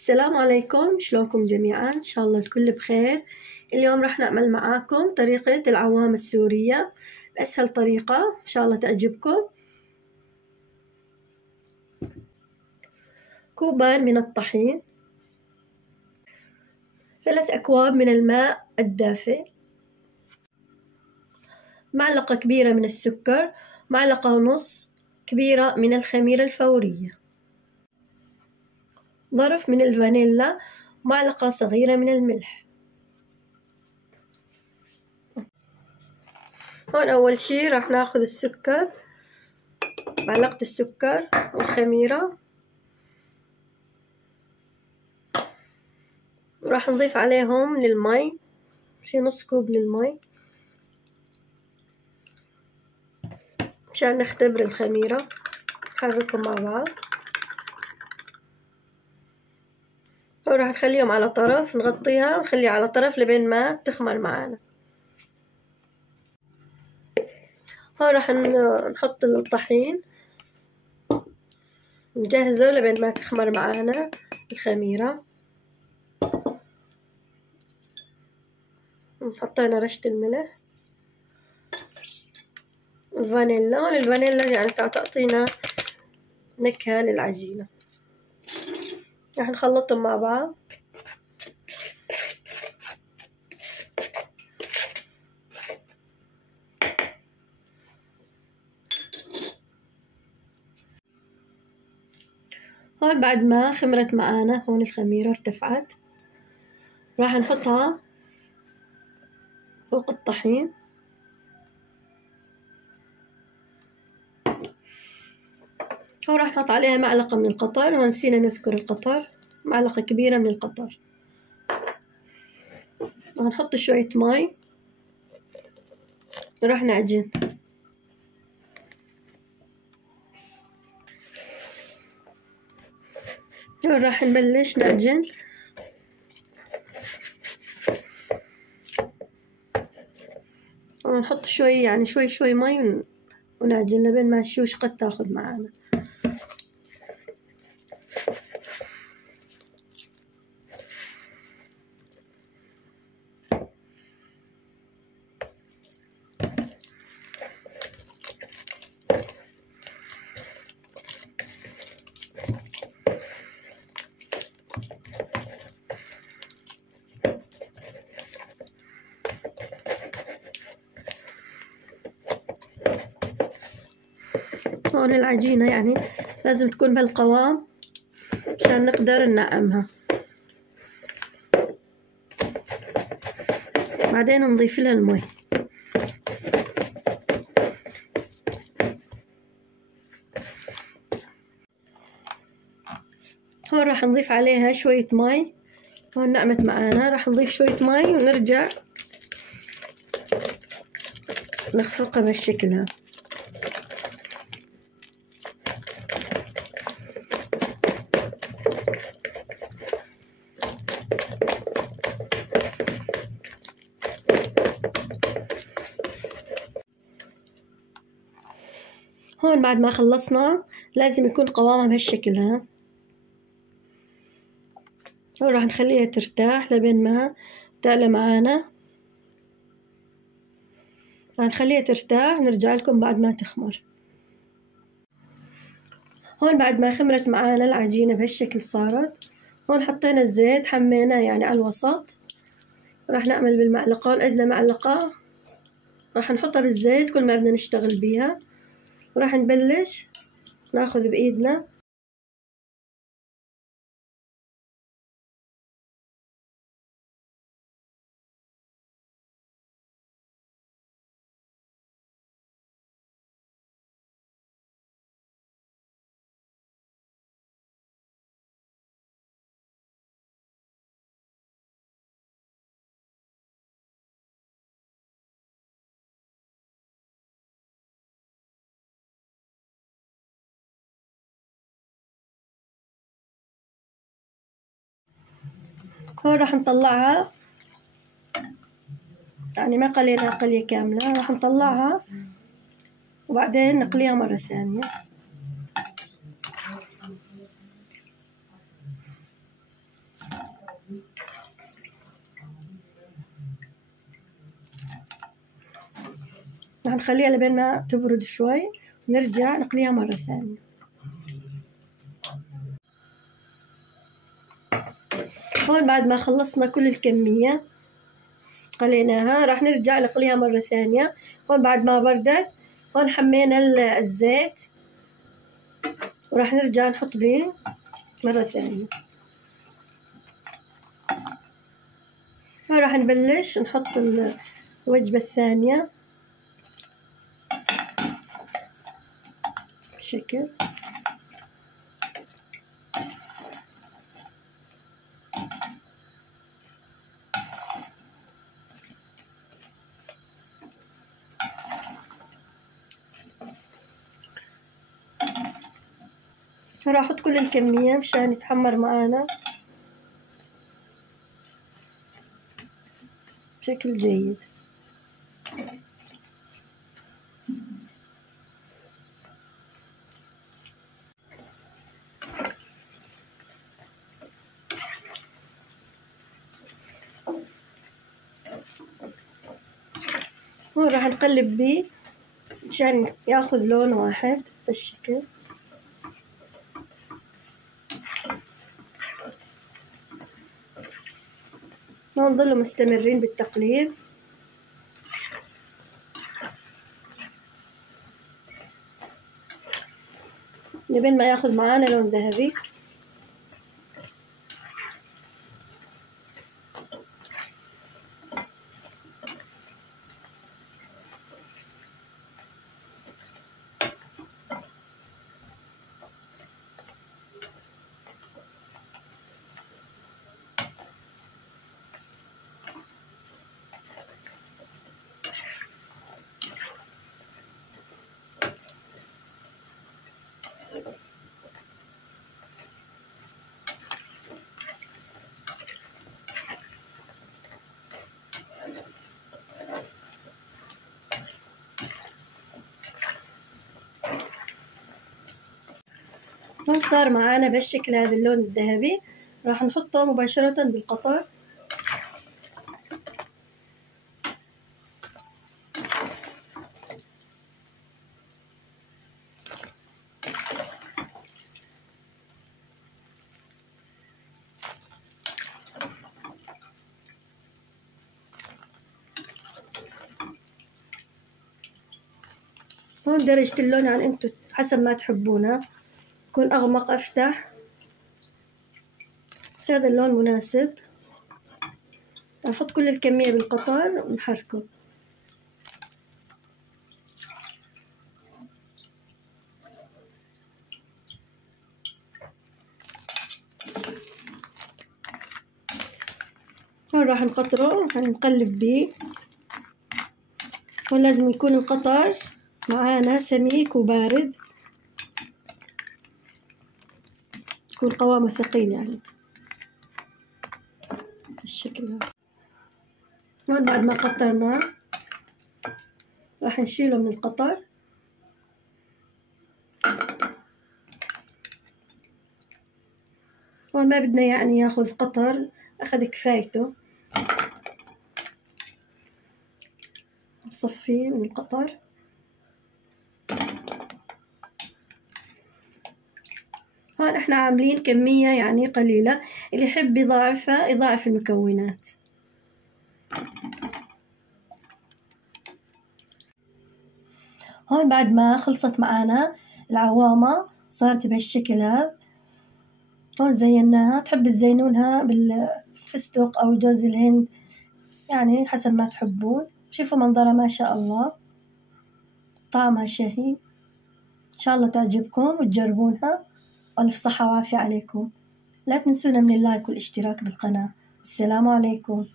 السلام عليكم، شلونكم جميعا؟ إن شاء الله الكل بخير. اليوم راح نعمل معاكم طريقة العوام السورية بأسهل طريقة، إن شاء الله تعجبكم. كوبان من الطحين، 3 أكواب من الماء الدافئ، معلقة كبيرة من السكر، معلقة ونص كبيرة من الخميرة الفورية، ظرف من الفانيلا، معلقة صغيرة من الملح. هون أول شي راح ناخذ السكر، معلقة السكر والخميرة، وراح نضيف عليهم من المي، شي نص كوب من المي مشان نختبر الخميرة. نحركهم مع بعض وراح نخليهم على طرف، نغطيها ونخليها على طرف لبين ما تخمر معانا. هون راح نحط الطحين نجهزه لبين ما تخمر معانا الخميرة. حطينا رشة الملح، الفانيلا، والفانيلا يعني تعطينا نكهة للعجينة. راح نخلطهم مع بعض. هون بعد ما خمرت معانا، هون الخميرة ارتفعت، راح نحطها فوق الطحين. هون راح نحط عليها معلقة من القطر، ونسينا نذكر القطر، معلقة كبيرة من القطر. راح نحط شوية مي وراح نعجن. هون راح نبلش نعجن. ونحط شوي، يعني شوي مي ونعجن لبين ما الشوش قد تاخذ معانا. هون العجينة يعني لازم تكون بهالقوام عشان نقدر ننعمها. بعدين نضيف لها المي. هون راح نضيف عليها شوية مي. هون نعمت معانا، راح نضيف شوية مي ونرجع نخفقها بهالشكل هذا. هون بعد ما خلصنا لازم يكون قوامها بهالشكل هذا. هون راح نخليها ترتاح لبين ما تعلى معانا. راح نخليها ترتاح ونرجع لكم بعد ما تخمر. هون بعد ما خمرت معانا العجينة بهالشكل صارت. هون حطينا الزيت، حميناه يعني على الوسط. راح نعمل بالمعلقة، هون عندنا معلقة راح نحطها بالزيت كل ما بدنا نشتغل بيها، وراح نبلش ناخذ بإيدنا هون راح نطلعها، يعني ما قلينا قلية كاملة، راح نطلعها وبعدين نقليها مرة ثانية. راح نخليها لبين ما تبرد شوي ونرجع نقليها مرة ثانية. هون بعد ما خلصنا كل الكمية قليناها راح نرجع نقليها مرة ثانية. هون بعد ما بردت هون حمينا الزيت وراح نرجع نحط به مرة ثانية. وراح نبلش نحط الوجبة الثانية بشكل راح احط كل الكمية مشان يتحمر معانا بشكل جيد. هون راح نقلب بيه مشان ياخذ لون واحد بالشكل. نظل مستمرين بالتقليب لبين ما ياخذ معانا لون ذهبي. هون صار معانا بهالشكل هذا اللون الذهبي. راح نحطه مباشرة بالقطر. هون درجة اللون يعني انتو حسب ما تحبونها، يكون اغمق افتح، بس هذا اللون مناسب. نحط كل الكمية بالقطر ونحركه. هون راح نقطره راح نقلب بيه. هون لازم يكون القطر معانا سميك وبارد، يكون قوامه ثقيل يعني بالشكل هذا. هون بعد ما قطرناه راح نشيله من القطر. هون ما بدنا يعني ياخذ قطر، اخذ كفايته. نصفيه من القطر. هون احنا عاملين كمية يعني قليلة، اللي يحب يضاعفها يضاعف المكونات. هون بعد ما خلصت معانا العوامة صارت بهالشكل هذا. هون زيناها، تحب تزينونها بالفستق او جوز الهند يعني حسب ما تحبون. شوفوا منظرها ما شاء الله، طعمها شهي. ان شاء الله تعجبكم وتجربونها. ألف صحة وعافية عليكم. لا تنسونا من اللايك والاشتراك بالقناة. السلام عليكم.